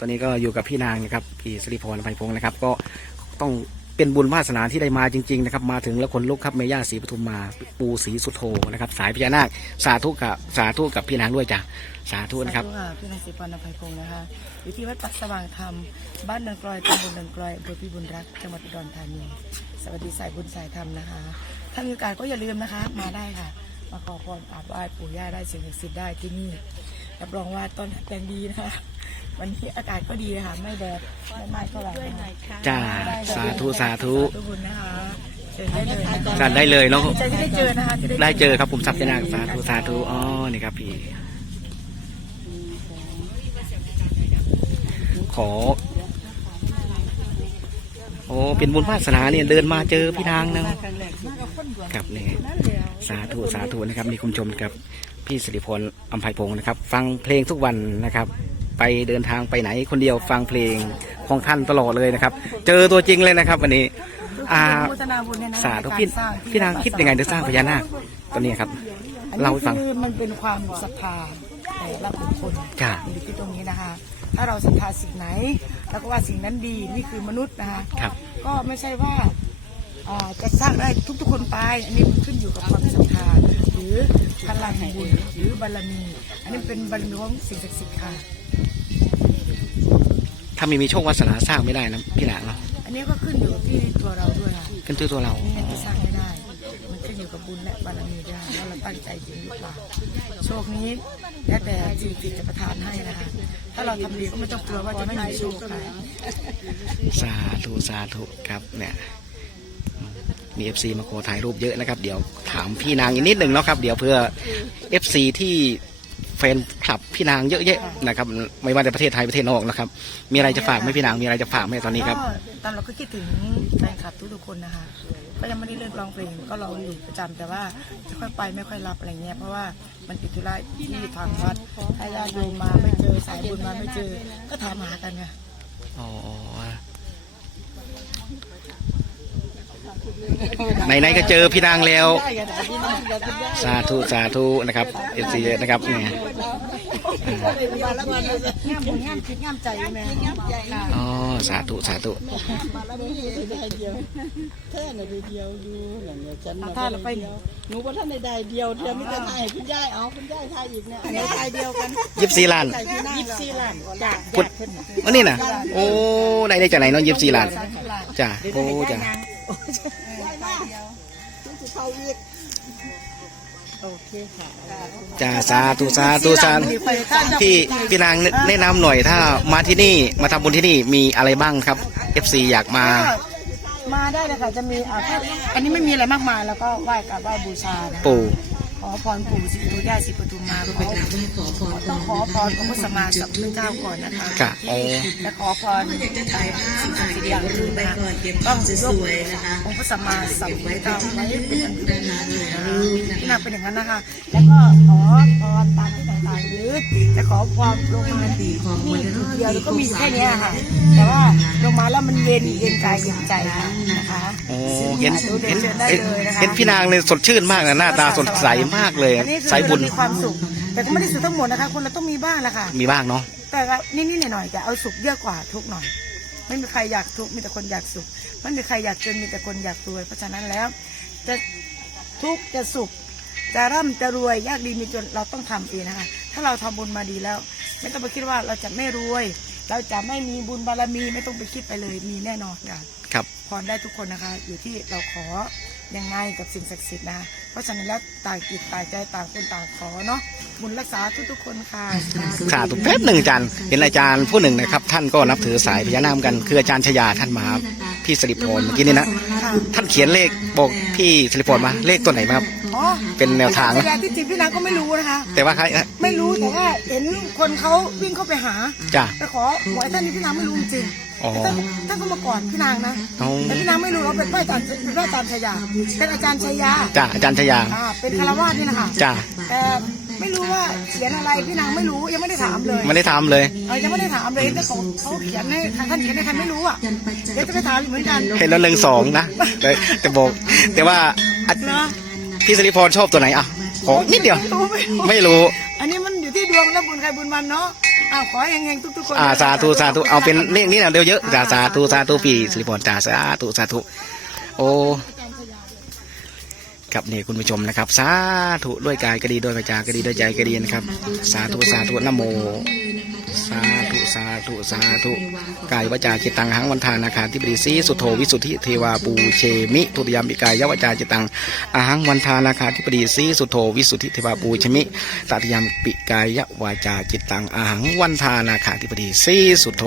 ตอนนี้ก็อยู่กับพี่นางนะครับพี่สิริพรไพพงศ์นะครับ ก็ต้องเป็นบุญวาสนาที่ได้มาจริงๆนะครับมาถึงแล้วคนลุกครับเมย่าศรีปทุมมาปูศรีสุโธนะครับสายพญานาคสาธุกับสาธุกับพี่นางด้วยจ้ะสาธุนะครับสาธุค่ะพี่นางสิปอนอภัยพงศ์นะคะอยู่ที่วัดปักสว่างธรรมบ้านดังกลอยตำบลดังกลอยอำเภอพิบูลรักษ์จังหวัดอุดรธานีสวัสดีสายบุญสายธรรมนะคะถ้ามีโอกาสก็อย่าลืมนะคะ มาได้ค่ะ มาขอพรอาบไหว้ปู่ย่าได้สิ่งศักดิ์สิทธิ์ได้ที่นี่รับรองว่าต้นแตงดีนะคะ วันนี้อากาศก็ดีค่ะ ไม่แดดไม่ไหม้เท่าไหร่นะคะจ้าสาธุสาธุสาธุบุญนะคะเชิญได้เลยนะคะกันได้เลยเนาะดีใจที่ได้เจอนะคะที่ได้เจอครับผมทรัพย์พญานาคสาธุสาธุอ๋อนี่ครับพี่ขอโอ้เป็นบุญวาสนาเนี่ยเดินมาเจอพี่นางนะครับนี่สาธุสาธุนะครับนี่คุณผู้ชมครับ พี่สิริพลอัมภัยพงศ์นะครับ ฟังเพลงทุกวันนะครับ ไปเดินทางไปไหนคนเดียวฟังเพลงของท่านตลอดเลยนะครับ เจอตัวจริงเลยนะครับ วันนี้อ่าอนุโมทนาบุญเนี่ยนะสาธุพี่ในกรสร้พี่นางคิดยังไงจะสร้างพญานาคตัวนี้ครับอันนี้เล่าให้ฟังคือมันเป็นความศรัทธาแต่ละบุคคลจ้ะอยู่ที่ตรงนี้นะคะ ถ้าเราศรัทธาสิ่งไหน แล้วก็ว่าสิ่งนั้นดีนี่คือมนุษย์นะคะครับก็ไม่ใช่ว่าอ่าจะสร้างได้ทุกๆคนไป อันนี้มันขึ้นอยู่กับความศรัทธาหรือพลังบุญหรือบารมี อันนี้เป็นบารมีของสิ่งศักดิ์สิทธิ์ค่ะ ถ้าไม่มีโชควาสนาสร้างไม่ได้นะพี่นางเนาะอันนี้ก็ขึ้นอยู่ที่ตัวเราด้วยค่ะขึ้นที่ตัวเรานี่มันจะสร้างไม่ได้ มันขึ้นอยู่กับบุญและบารมีด้วยว่าเราตั้งใจจริงหรือเปล่าโชคนี้แล้วแต่สิ่งที่จะประทานให้นะคะ ถ้าเราทำดีก็ไม่ต้องกลัวว่าจะไม่มีโชคค่ะสาธุสาธุครับเนี่ยมีเอฟซีมาขอถ่ายรูปเยอะนะครับ เดี๋ยวถามพี่นางอีกนิดหนึ่งเนาะครับ เดี๋ยวเพื่อเอฟซีที่ แฟนคลับพี่นางเยอะแยะนะครับ ไม่ว่าในประเทศไทยประเทศนอกนะครับ มีอะไรจะฝากไหมพี่นางมีอะไรจะฝากไหมตอนนี้ครับ ก็ตามเราก็คิดถึงแฟนคลับทุกๆคนนะคะ ก็ยังไม่ได้เลิกร้องเพลงก็ร้องอยู่ประจำแต่ว่าจะค่อยไปไม่ค่อยรับอะไรเงี้ยเพราะว่ามันติดธุระที่ทางวัดถ้าญาติโยมมาไม่เจอสายบุญมาไม่เจอก็ถามหากันไงอ๋อ ไหนๆก็เจอพี่นางแล้ว สาธุสาธุนะครับเอฟซีนะครับเนี่ยงามบุญงามคิดงามใจแม่อ๋อสาธุสาธุแท่น่ะได้เดียวอยู่นั่นเนี่ยฉันน่ะถ้าเราไปหนูก็ท่านในได้เดียวเดียวไม่ได้ถ่ายคุณยายเอาคุณยายถ่ายอีกเนี่ยอันนี้ถ่ายเดียวกันยิบซีลานถ่ายที่หน้ายิบซีล้านจ้ะพุทธวันนี้น่ะโอ้ได้ได้จากไหนเน้องยิบซีลานจ้ะโอ้จ้ะ ยายมาทุกสิเขาอีกโอเคค่ะจ้ะสาธุสาธุสาธุพี่พี่นางแนะนำหน่อยถ้ามาที่นี่มาทำบุญที่นี่มีอะไรบ้างครับ FC อยากมาก็มาได้เลยค่ะจะมีอ่าถ้าอันนี้ไม่มีอะไรมากมายแล้วก็ไหว้กราบไหว้บูชานะคะปู่ ขอพรปู่ศรีปุย่าศรีปทุมมาขอต้องขอพรของพระสัมมาสัมพุทธเจ้าก่อนนะคะกะโอ้และขอพรสิ่งศักดิ์สิทธิ์อย่างหนึ่งนะคะต้องยกองค์พระสัมมาสัมพุทธเจ้าไว้เป็นอันดับหนึ่งนะคะที่นาเป็นอย่างนั้นนะคะ แล้วก็ขอพรตาม ที่ต่างๆหรือจะขอความลงมาที่นี่จุดเดียวแล้วก็มีอยู่แค่เนี้ยค่ะ แต่ว่าลงมาแล้วมันเย็นเย็นกายเย็นใจค่ะนะคะโอ้เห็นดูเดิเห็นนเชิญได้เห็นเลยนะคะเห็นพี่นางเนี่ยสดชื่นมากนะหน้าตาสดใสมากเลยอันนี้คือสายบุญเรามีความสุขแต่ก็ไม่ได้สุขทั้งหมดนะคะ คนเราต้องมีบ้างแหละค่ะ มีบ้างเนาะแต่ก็นิดๆหน่อยๆแต่เอาสุขเยอะกว่าทุกข์หน่อย ไม่มีใครอยากทุกข์มีแต่คนอยากสุขไม่มีใครอยากจนมีแต่คนอยากรวยเพราะฉะนั้นแล้ว จะทุกข์จะสุขจะร่ำจะรวยยากดีมีจนเราต้องทำเองนะคะ ถ้าเราทำบุญมาดีแล้ว ไม่ต้องไปคิดว่าเราจะไม่รวย เราจะไม่มีบุญบารมีไม่ต้องไปคิดไปเลยมีแน่นอนค่ะครับพรได้ทุกคนนะคะ อยู่ที่เราขอยังไงกับสิ่งศักดิ์สิทธิ์นะคะเพราะฉะนั้นแล้วต่างจิตต่างใจต่างคนต่างขอเนาะบุญรักษาทุกๆคนค่ะสาธุแป๊บหนึ่งอาจารย์เห็นอาจารย์ผู้หนึ่งนะครับ ท่านก็นับถือสายพญานาคเหมือนกัน คืออาจารย์ชยาท่านมาพี่สิริพรเมื่อกี้นี่นะค่ะท่านเขียนเลขบอกพี่สิริพรมาเลขตัวไหนมาครับ อ๋อเป็นแนวทางอาจารย์ที่จริงพี่นางก็ไม่รู้นะคะ แต่ว่าใครไม่รู้แต่ว่าเห็นคนเขาวิ่งเข้าไปหาจ้ะ ไปขอหวยท่านนี้พี่นางไม่รู้จริงอ๋อๆท่านท่านก็มาก่อนพี่นางนะอ๋อแต่พี่นางไม่รู้เราเป็นพระอาจารย์เป็นพระอาจารย์ชายาเป็นอาจารย์ชายาจ้ะอาจารย์ชยาอ่าเป็นคารวาสนี่นะคะจ้ะแต่ไม่รู้ว่าเขียนอะไรพี่นางไม่รู้ยังไม่ได้ถามเลยไม่ได้ทำเลย เออยังไม่ได้ถามเลยแต่เขาเขาเขียนให้ท่านเขียนให้ใครไม่รู้อะเดี๋ยวจะไปถามอีกเหมือนกัน เห็นแล้วหนึ่งสองนะแต่แต่บอก แต่ว่าอะเนาะ พี่สิริพรชอบตัวไหนอะขอนิดเดียวไม่รู้ไม่รู้ไม่รู้ อันนี้มันอยู่ที่ดวงและบุญใครบุญมันเนาะอ้าวขอให้เฮงๆทุกๆคนอ่าสาธุสาธุเอาเป็นเลขนี้นะเดี๋ยวเยอะจ้าสาธุสาธุพี่สิริพรจ้าสาธุสาธุโอ้ครับนี่คุณผู้ชมนะครับ สาธุด้วยกายก็ดีด้วยวาจาก็ดีด้วยใจก็ดีนะครับ สาธุสาธุนะโม สาธุสาธุสาธุกายวจาจิตังหังวันทานาคาธิบดีสีสุโธวิสุทธิเทวาปูเชมิทุติยามปิกายวจาจิตังอาหังวันทานาคาธิบดีสีสุโธวิสุทธิเทวาปูเชมิตติยามปิกายวาจาจิตังอาหังวันทานาคาธิบดีสีสุโธ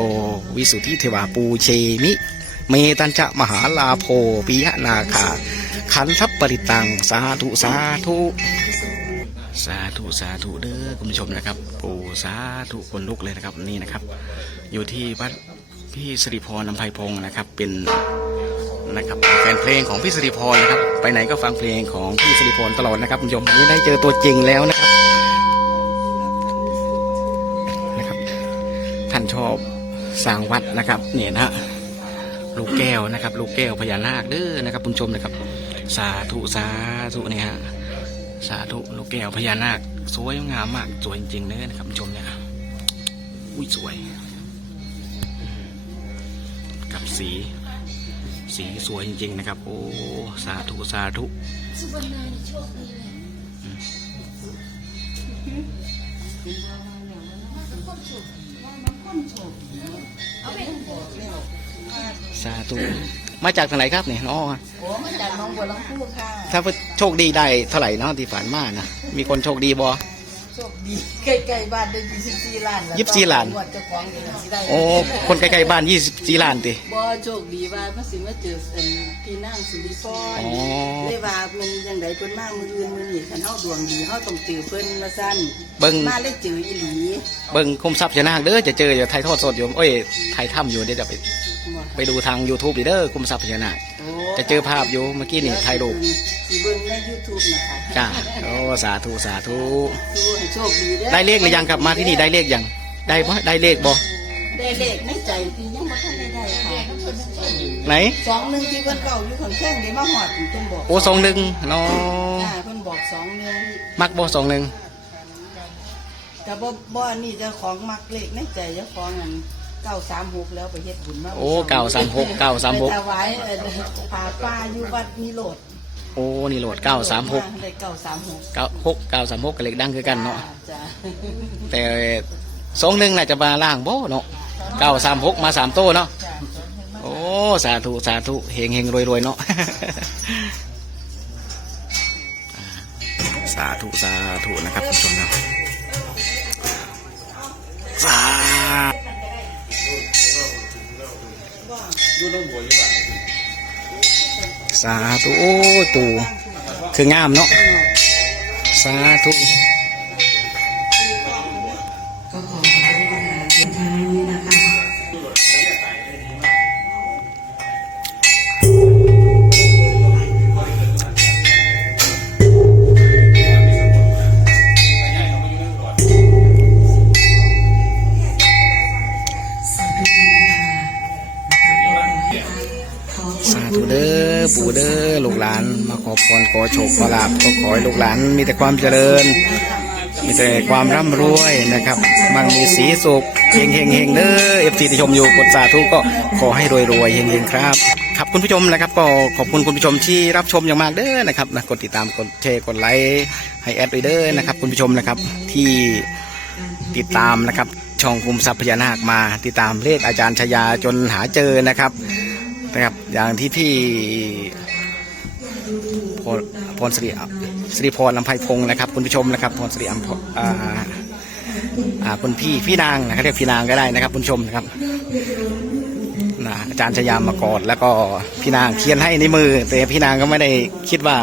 วิสุทธิเทวาปูเชมิเมตัญจะมหาลาโภปิยนาคาขันทัปปริตังสาธุสาธุ สาธุสาธุเด้อคุณผู้ชมนะครับโอ้สาธุคนลุกเลยนะครับนี่นะครับ อยู่ที่วัดพี่สิริพรลำไพพงศ์นะครับ เป็นนะครับแฟนเพลงของพี่สิริพรนะครับ ไปไหนก็ฟังเพลงของพี่สิริพรตลอดนะครับคุณผู้ชมนี่ได้เจอตัวจริงแล้วนะครับนะครับ ท่านชอบสร้างวัดนะครับเนี่ยนะฮะลูกแก้วนะครับ ลูกแก้วพญานาคเด้อนะครับคุณผู้ชมนะครับ สาธุสาธุเนี่ยฮะ สาธุลูกแก้วพญานาค สวยงามมาก สวยจริงๆเลยนะครับชมเนี่ยอุ้ยสวย กับสี สีสวยจริงๆนะครับ โอ้สาธุสาธุสาธุ มาจากทางไหนครับเนี่ยน้องโอ้มาจากหน้องบัวลำพูค่ะถ้าโชคดีได้เท่าไหร่เนาะที่ฝันมานะมีคนโชคดีบอโชคดีใกล้ๆบ้านได้ยี่สิบสี่ล้านแล้วยี่สิบสี่ล้านงวดเจ้าของเองสิได้โอ้คนใกล้ๆบ้านยี่สิบสี่ล้านติบ่โชคดีว่าพระสิมาเจอเป็นพี่นางสุริพรอ๋อเลยว่ามันยังไดเพิ่นมามืออื่นมือนี้คันเฮาดวงดีเฮาต้องเจอเพิ่นละซั่นเบิ้งมาเลยเจออีหลีเบิ้งคุมทรัพย์ชนาคเด้อจะเจออยู่ไทยทอดสดอยู่เอ้ยไทยถ้ำอยู่เดี๋ยวจะไปบ่ ไปดูทาง YouTube ดีเด้อคุมทรัพย์ชนาคโอ้จะเจอภาพอยู่เมื่อกี้นี่ไทยรูปสิเบิ่งใน YouTube นะคะจ้าโอ้สาธุสาธุสู้ให้โชคดีเด้อได้เลขหรือยังครับมาที่นี่ได้เลขยังได้บ่ได้เลขบ่ได้เลขในใจที่ยังบ่ทันได้ได้ค่ะไหนสองหนึ่งที่เพิ่นเก่าอยู่ข้างแข้งนี่มาหอดเพิ่นบอกโอ้สองหนึ่งเนาะจ้าเพิ่นบอกสองหนึ่งมักบ่สองหนึ่งแต่บ่บ่อันนี้เจ้าของมักเลขในใจเจ้าของอัน เก้าสามหกแล้วไปเฮ็ดบุญมาโอ้เก้าสามหกเก้าสามหกไปถวายเอ่อผาป้าอยู่วัดนิโรธโอ้นี่โหลดเก้าสามหกได้เก้าสามหกเก้าหกเก้าสามหกกับเลขดังคือกันเนาะจ้าแต่สองหนึ่งน่าจะมาล่างบ่เนาะเก้าสามหกมาสามโต้เนาะจ้าโอ้สาธุสาธุเฮงเฮงรวยรวยเนาะ สาธุสาธุนะครับคุณผู้ชมครับ สาธุโอ้ตูคืองามเนาะสาธุ เด้อลูกหลานมาขอพรขอโชคขอลาบก็ขอให้ลูกหลานมีแต่ความเจริญ มีแต่ความร่ำรวยนะครับมันมีสีสุขเฮงเฮงเฮงเด้อเอฟซีที่ชมอยู่กดสาธุก็ขอให้รวยรวยเฮงเฮงครับครับคุณผู้ชมนะครับก็ขอบคุณคุณผู้ชมที่รับชมอย่างมากเด้อนะครับนะกดติดตามกดแชร์กดไลค์ให้แอดไว้เด้อนะครับคุณผู้ชมนะครับที่ติดตามนะครับช่องคุมทรัพย์พญานาคมา ติดตามเลขอาจารย์ชยาจนหาเจอนะครับนะครับอย่างที่พี่ พรพรสิริสิริพรลำไพพงศ์นะครับ คุณผู้ชมนะครับพรสิริอัมพอ่าอ่าคุณพี่พี่นางนะครับเรียกพี่นางก็ได้นะครับ คุณผู้ชมนะครับนะอาจารย์ชยามมากอดแล้วก็พี่นางเขียนให้ในมือ แต่พี่นางก็ไม่ได้คิดว่า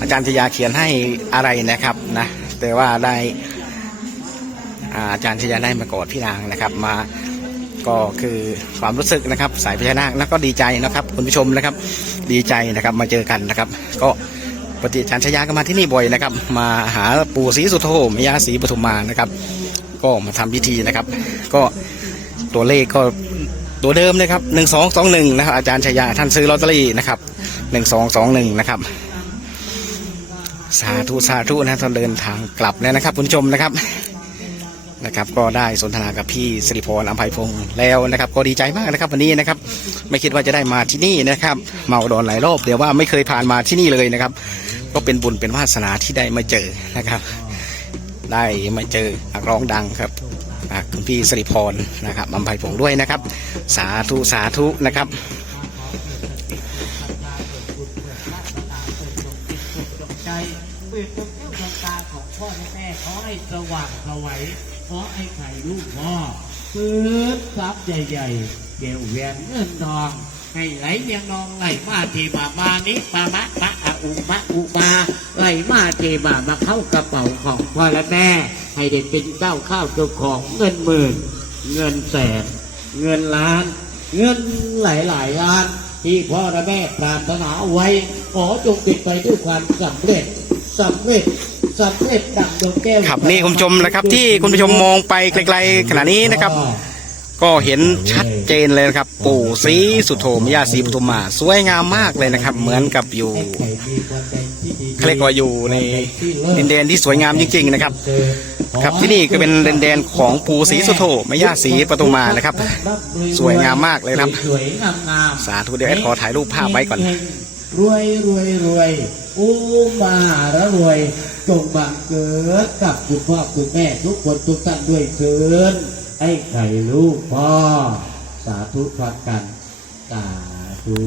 อาจารย์ชยาเขียนให้อะไรนะครับนะแต่ว่าได้อ่าอาจารย์ชยาได้มากอดพี่นางนะครับมา ก็คือความรู้สึกนะครับ สายพญานาคแล้วก็ดีใจนะครับ คุณผู้ชมนะครับ ดีใจนะครับมาเจอกันนะครับ ก็ปฏิจารชยาก็มาที่นี่บ่อยนะครับ มาหาปู่ศรีสุโธมยาศรีปฐุมมานะครับ ก็มาทำพิธีนะครับ ก็ตัวเลขก็ตัวเดิมนะครับหนึ่งสองสองหนึ่งนะครับอาจารย์ชยาท่านซื้อลอตเตอรี่นะครับหนึ่งสองสองหนึ่งนะครับสาธุสาธุนะท่านเดินทางกลับแล้วนะครับ คุณผู้ชมนะครับ นะครับ ก็ได้สนทนากับพี่สิริพรอัมภัยพงศ์แล้วนะครับ ก็ดีใจมากนะครับวันนี้นะครับ ไม่คิดว่าจะได้มาที่นี่นะครับ มาอุดรหลายรอบเดี๋ยวว่าไม่เคยผ่านมาที่นี่เลยนะครับ ก็เป็นบุญเป็นวาสนาที่ได้มาเจอนะครับ ได้มาเจอนักร้องดังครับคุณพี่สิริพรนะครับอัมภัยพงศ์ด้วยนะครับ สาธุสาธุนะครับเปิดดวงแก้วดวงตาของพ่อและแม่ขอให้สว่างสวัย ขอให้ไข่ลูกพ่อเปิดทรัพย์ใหญ่ๆเกี่ยวแหวนเงินทอง ให้ไหลเมียงนองไหลมาเทมามานิปามะปะอะอุมะอุมาไหลมาเทมามาเข้ากระเป๋าของพ่อและแม่ ให้เด็กเป็นเจ้าข้าวเจ้าของเงินหมื่น เงินแสน เงินล้าน เงินหลายหลายล้าน ที่พ่อและแม่ปรารถนาเอาไว้ ขอจงติดไปด้วยความสำเร็จสำเร็จ สำเร็จดังดวงแก้วครับนี่คุณผู้ชมนะครับ ที่คุณผู้ชมมองไปไกลๆขณะนี้นะครับ ก็เห็นชัดเจนเลยนะครับ ปู่ศรีสุโธมยาศรีปทุมมาสวยงามมากเลยนะครับ เหมือนกับอยู่เขาเรียกว่าอยู่ในดินแดนที่สวยงามจริง ๆ นะครับ ครับที่นี่ก็เป็นดินแดนของปู่ศรีสุโธมยาศรีปทุมมานะครับ สวยงามมากเลยครับสวยงามงามสาธุเดี๋ยวแอดขอถ่ายรูปภาพไว้ก่อนรวยรวยรวยอู้มาแล้วรวย จงบังเกิดกับคุณพ่อคุณแม่ทุกคนทุกท่านด้วยเถินไอ้ไข่ลูกพ่อ สาธุพร้อมกัน สาธุ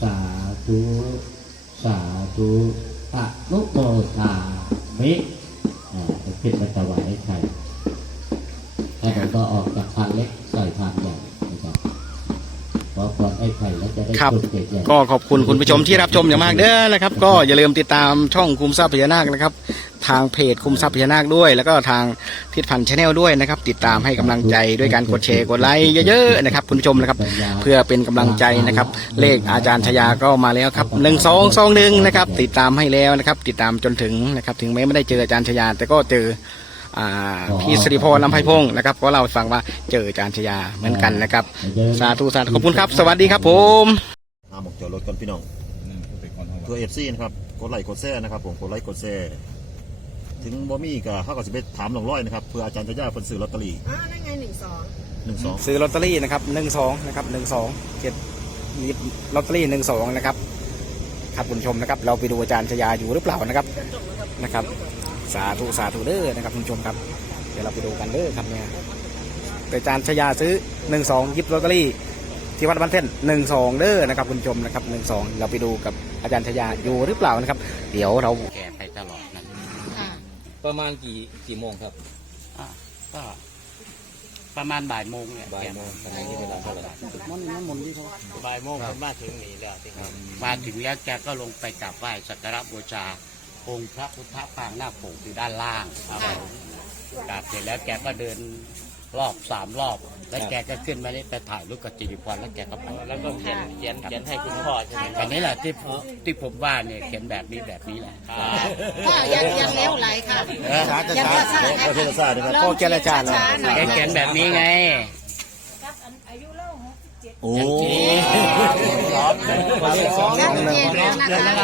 สาธุ สาธุอะนุโมทามิอ่าจะขึ้นมาถวายไอ้ไข่แล้วผมก็ออกจากพานเล็กใส่พาน ครับนใหญ่ๆก็ขอบคุณคุณผู้ชมที่รับชมอย่างมากเด้อนะครับ ก็อย่าลืมติดตามช่องคุมทรัพย์พญานาคนะครับ ทางเพจคุมทรัพย์พญานาคด้วย แล้วก็ทางทิศพันธ์ชาแนลด้วยนะครับ ติดตามให้กำลังใจด้วยการกดแชร์กดไลค์เยอะๆนะครับ คุณผู้ชมนะครับ เพื่อเป็นกำลังใจนะครับ เลขอาจารย์ชยาก็มาแล้วครับหนึ่งสองสองหนึ่งนะครับ ติดตามให้แล้วนะครับ ติดตามจนถึงนะครับ ถึงแม้ไม่ได้เจออาจารย์ชยาแต่ก็เจอ อ่าพี่สิริพรลำไพพงศ์นะครับก็เล่าให้ฟังว่าเจออาจารย์ชยาเหมือนกันนะครับ สาธุสาธุขอบคุณครับ สวัสดีครับผมหาหมกจอดรถก่อนพี่น้องตัวเอฟซีนะครับกดไลค์กดแชร์นะครับผมกดไลค์กดแชร์ถึงบ่มีก็เขาก็จะไปถามหลงร้อยนะครับเพื่ออาจารย์จะย่าคนซื้อลอตเตอรี่อ่านั่นไงหนึ่งสองหนึ่งสองซื้อลอตเตอรี่นะครับหนึ่งสองนะครับหนึ่งสองเจ็ดหยิบลอตเตอรี่หนึ่งสองนะครับครับคุณผู้ชมนะครับ เราไปดูอาจารย์ชยาอยู่หรือเปล่านะครับนะครับ สาธุสาธุเด้อนะครับคุณผู้ชมครับ เดี๋ยวเราไปดูกันเด้อครับเนี่ยแต่อาจารย์ชยาซื้อหนึ่งสองยิบลอตเตอรี่ที่วัดบ้านเท่นหนึ่งสองเด้อนะครับคุณผู้ชมนะครับหนึ่งสองเราไปดูกับอาจารย์ชยาอยู่หรือเปล่านะครับ เดี๋ยวเราแก่ไปตลอดนะประมาณกี่กี่โมงครับอะก็ประมาณบ่ายโมงเนี่ยบ่ายโมงตอนนี้เวลาเท่าไหร่บ่ายโมงผมมาถึงนี่แล้วที่ครับมาถึงแล้วแกก็ลงไปกราบไหว้สักการะบูชา องค์พระพุทธปางหน้าคปกอยู่ด้านล่างครับผมกราบเสร็จแล้วแกก็เดินรอบสามรอบ แล้วแกก็ขึ้นมาได้ไปถ่ายรูปกับจิริพรแล้วแกก็ไปแล้วก็เขียนเขียนเขียนให้คุณพ่อใช่ไหมอันนี้แหละที่ผมที่ผมว่าเนี่ยเขียนแบบนี้แบบนี้แหละ พ่อยังยังเลี้ยวไหลค่ะเออช้าจะช้าประเทศศาสตร์นะครับพ่อเจรจาเลยช้าๆหน่อยแกเขียนแบบนี้ไงโอ้ชัดเจนแล้วนะคะ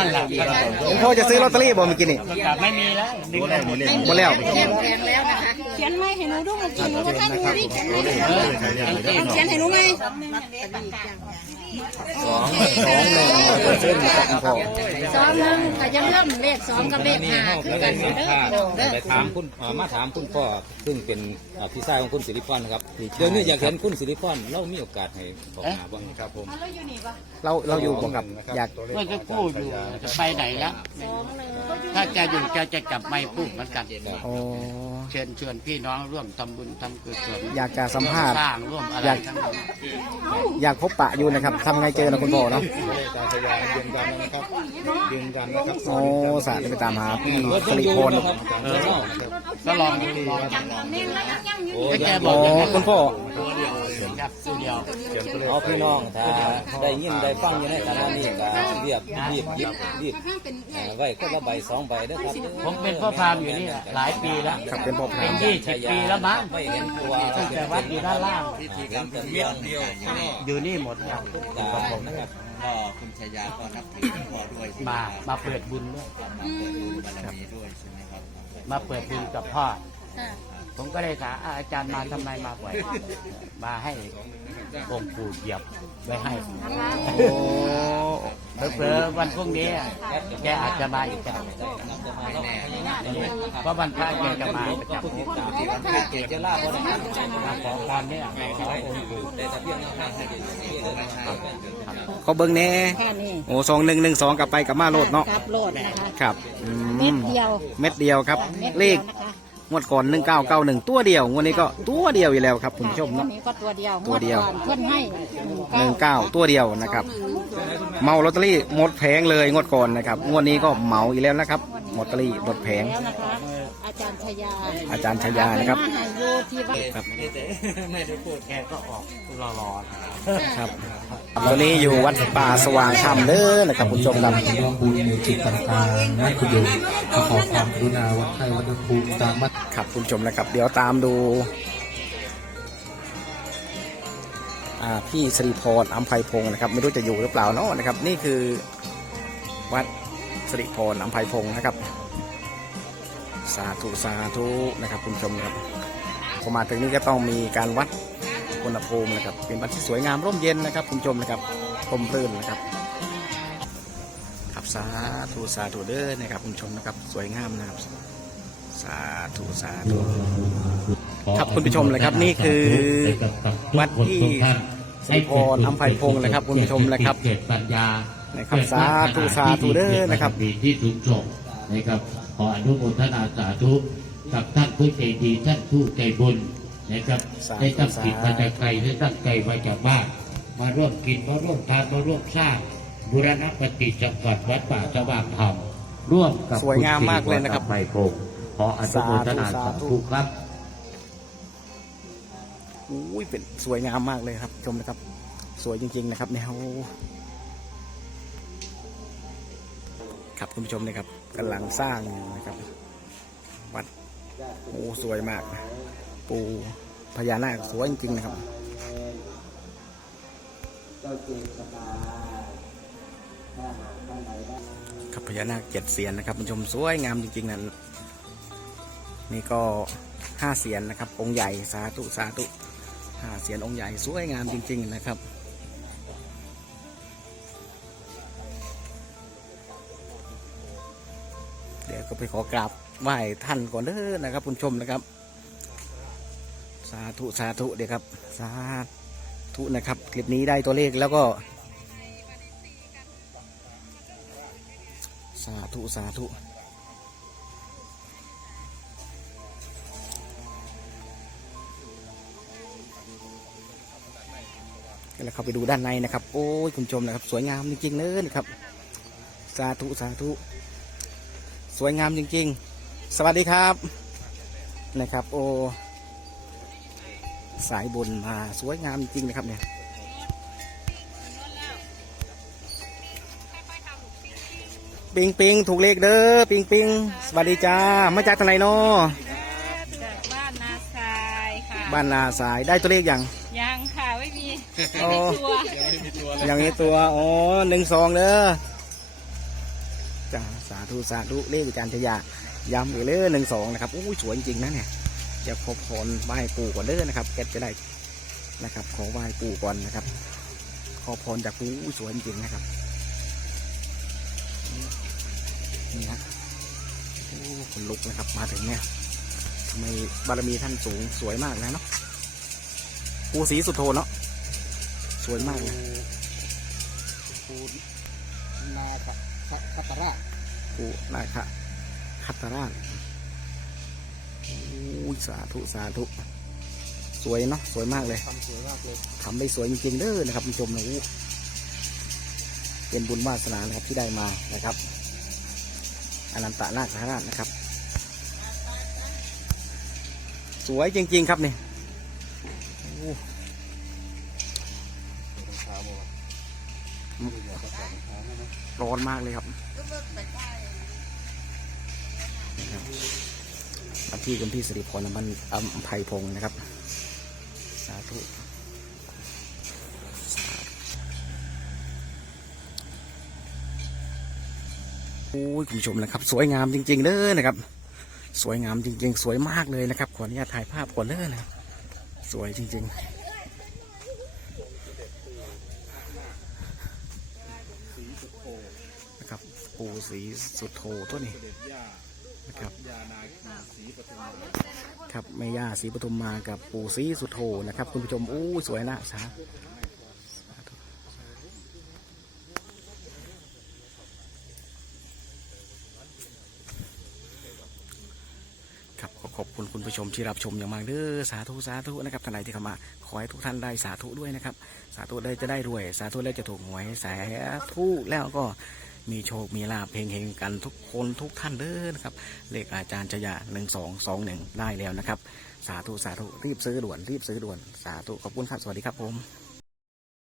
หลวงพ่อจะซื้อลอตเตอรี่บ่เมื่อกี้นี่ไม่มีแล้วหแรกนี่เล่นหมดแล้ว เขียนแผงแล้วนะคะเขียนไม่ให้หนูดูเมื่อกี้หนูก็ท่านดูดิเขียนไม่ให้หนูใครเรียกอะไรเนี่ยเขียนให้หนูไหม สองหนึ่งเปอร์เซ็นต์ครับพ่อสองหนึ่งก็ยังเริ่มเลขสองกับเลขห้าคือกันอยู่เด้อพี่น้องเด้อ ไปถามคุณอ่ามาถามคุณพ่อซึ่งเป็นอ่าพี่ชายของคุณสิริพรนะครับเดี๋ยวนี้อยากเห็นคุณสิริพรเรามีโอกาสให้บอกมาบ้างครับผมเราเราอยู่บ่ครับอยากเมื่อสักครู่อยู่จะไปไหนแล้วถ้าแกอยู่แกจะกลับไม่พูดเหมือนกัน โอ้ เชิญชวนพี่น้องร่วมทำบุญทำกุศลอยากจะสัมภาษณ์สร้างร่วมอะไรอยาก ทั้งหมดอยากพบปะอยู่นะครับทำไงเจอนะคุณพ่อเนาะการทยายยืนยันนะครับยืนยันนะครับโอ้สาธุไปตามหาพี่สิริพรเออก็ลองดูลองดูโอ้ให้แกยบอกอย่างนั้นคุณพ่อครับตัวเดียวเอาพี่น้องถ้าได้ยินได้ฟังอยู่ในขณะนี้ก็เรียบรีบรีบรีบอ่าไว้ก็ละใบสองใบนะครับผมเป็นพ่อพรามอยู่นี่หลายปีแล้ว ครับเป็นพ่อพเป็รานมยี่สิบปีแล้วมั้งไม่เห็นตัวตั้งแต่วัดอยู่ด้านล่างเห็นแต่เรื่องเดียวอยู่นี่หมดแล้วตานะครับก็คุณชายาก็นับถือหลวงพ่อด้วยใช่ไหมาครับมาเปิดบุญด้วยมาเปิดบุญบารมีด้วยใช่ไหมครับมาเปิดบุญกับพ่อ ค่ะ ผมก็เลยถามอาจารย์มาทำไมมาบ่อย มาให้องค์ปู่เหยียบไว้ให้โอ้เผลอๆวันพรุ่งนี้แกอาจจะมาอีกแล้วเพราะวันพระแกจะมาประจำเกจะลาบว่ามาขอพรเนี่ยขอองค์ปู่เขาเบิ่งแน่แค่นี้โอ้สองหนึ่งหนึ่งสองกลับไปกลับมาโลดเนาะครับโลดนะคะครับอืเม็ดเดียว เม็ดเดียวครับม็ดเลดียขวนะคะ งวดก่อนหนึ่งเก้าเก้าหนึ่งตัวเดียวงวดนี้ก็ตัวเดียวอยู่แล้วครับคุณผู้ชมวัเนาะนนี้ก็ตัวเดียวตัวเดียว งก่อนเพื่อนให้หนึ่งเก้าตัวเดียวนะครับ เมาลอตเตอรี่หมดแผงเลยงวดก่อนนะครับงวดนี้ก็เหมาอีกแล้วนะครับ ลอตเตอรี่หมดแผง แล้วนะคะ อาจารย์ชยาอาจารย์ชายานะครับมาหาโยที่วัดครับไม่ได้พูดแกก็ออกรอๆครับตอนนี้อยู่วัดป่าสว่างธรรมเด้อนะครับคุณผู้ชมครับร่วมบุญในจิตต่างๆนะคุณโยมขอขอความกรุณาวัดไทยวัดภูมิตามมาครับคุณผู้ชมนะครับ เดี๋ยวตามดูอ่าพี่สิริพรอัมไพพงศ์นะครับ ไม่รู้จะอยู่หรือเปล่าเนาะนะครับ นี่คือวัด สิริพรอัมไพพงศ์นะครับ สาธุสาธุนะครับคุณผู้ชมครับพอมาถึงนี้ก็ต้องมีการวัดอุณหภูมินะครับ เป็นวัดที่สวยงามร่มเย็นนะครับคุณผู้ชมนะครับร่มรื่นนะครับครับสาธุสาธุเด้อนะครับคุณผู้ชมนะครับสวยงามนะครับ สาธุสาธุครับคุณผู้ชมเลยครับนี่คือวัดที่สิริพรอำไพพงศ์นะครับคุณผู้ชมนะครับเกิดปัญญา นะครับสาธุสาธุเด้อนะครับมีที่สูงส่งนะครับขออนุโมทนาสาธุกับท่านผู้ใจดีท่านผู้ใจบุญนะครับสาธุได้ตั้งจิตมาจากไกลได้ตั้งใจมาจากบ้านมาร่วมกินมาร่วมทานมาร่วมสร้างบุรณปฏิสังกัดวัดป่าสว่างธรรมร่วมกับสวยงามมากเลยนะครับณสิริพรอภัยพงศ์ขออนุโมทนาสาสาธุธุครับอุ้ยเป็นสวยงามมากเลยครับชมนะครับ สวยจริง ๆ นะครับแนว ครับคุณผู้ชมนะครับกำลังสร้างอยู่นะครับ วัดโอ้สวยมากปูพญานาคสวยจริงๆนะครับครับพญานาคเจ็ดเสียนนะครับคุณผู้ชมสวยงามจริงๆนั้นนี่ก็ห้าเสียนนะครับองค์ใหญ่สาธุสาธุห้าเสียนองค์ใหญ่สวยงามจริง ๆ นะครับ ก็ไปขอกราบไหว้ท่านก่อนเด้อนะครับคุณชมนะครับ สาธุสาธุเดี๋ยวครับ สาธุนะครับ คลิปนี้ได้ตัวเลขแล้วก็ สาธุสาธุแล้วเข้าไปดูด้านในนะครับ โอ้ยคุณชมนะครับ สวยงามจริงๆเลยนะครับ สาธุสาธุ วยงามจริง ๆ สวัสดีครับนะครับ โอ้สายบุญมาสวยงามจริงๆนะครับเนี่ยปิงปิงถูกเลขเด้อปิงปิงสวัสดีจ้ามาจากทางไหนเนาะจากบ้านนาทรายค่ะบ้านนาสายได้ตัวเลขยังยังค่ะไม่มีอ๋อไม่ตัวอย่างนี้ตัวอ๋อหนึ่งสองเด้อจ้าสา ธุสาธุเลขอาจารย์ชยาย้ำอีกเลยหนึ่งสองนะครับอู้สวยจริงนะเนี่ยจะขอพรไหว้ปู่ก่อนเด้อนะครับแกจะได้นะครับ ขอไหว้ปู่ก่อนนะครับ ขอพรจากปู่สวยจริงนะครับนี่ฮะโอ้คนลุกนะครับมาถึงเนี่ยทำไมบารมีท่านสูงสวยมากนะเนาะปู่สีสุดโธเนาะสวยมากเลยนาคัตระ ปูนาคะคัตตาราชอุ้ยสาธุสาธุสวยเนาะสวยมากเลยทำสวยมากเลยทำได้สวยจริงๆเด้อนะครับคุณผู้ชมนะอู้เป็นบุญวาสนานะครับที่ได้มานะครับอนันตนาคราชนะครับ สวยจริง ๆ ครับนี่โอ้ ร้อนมากเลยครับครับที่คุณพี่สิริพรมันอัมไพพงศ์นะครับ สาธุโอ้ยคุณผู้ชมนะครับ สวยงามจริง ๆเด้อนะครับสสวยงามจริง ๆ สวยมากเลยนะครับขออนุญาตถ่ายภาพก่อนเลยนะสวยจริง ๆ นะครับ ปูสีสุดโทตัวนี้นะครับครับแม่ย่าศรีปทุมมากับปู่ศรีสุดโธนะครับ คุณผู้ชมอู้สวยนะสาธุครับขอขอบคุณคุณผู้ชมที่รับชมอย่างมากเด้อสาธุสาธุนะครับท่านใดที่เข้ามาขอให้ทุกท่านได้สาธุด้วยนะครับ สาธุได้จะได้รวย สาธุได้จะถูกหวยสาธุแล้วก็ มีโชค มีลาภเฮงๆกันทุกคนทุกท่านเด้อนะครับ เลขอาจารย์ชยาหนึ่งสองสองหนึ่งได้แล้วนะครับ สาธุ สาธุ รีบซื้อด่วน รีบซื้อด่วน สาธุ ขอบคุณครับ สวัสดีครับผม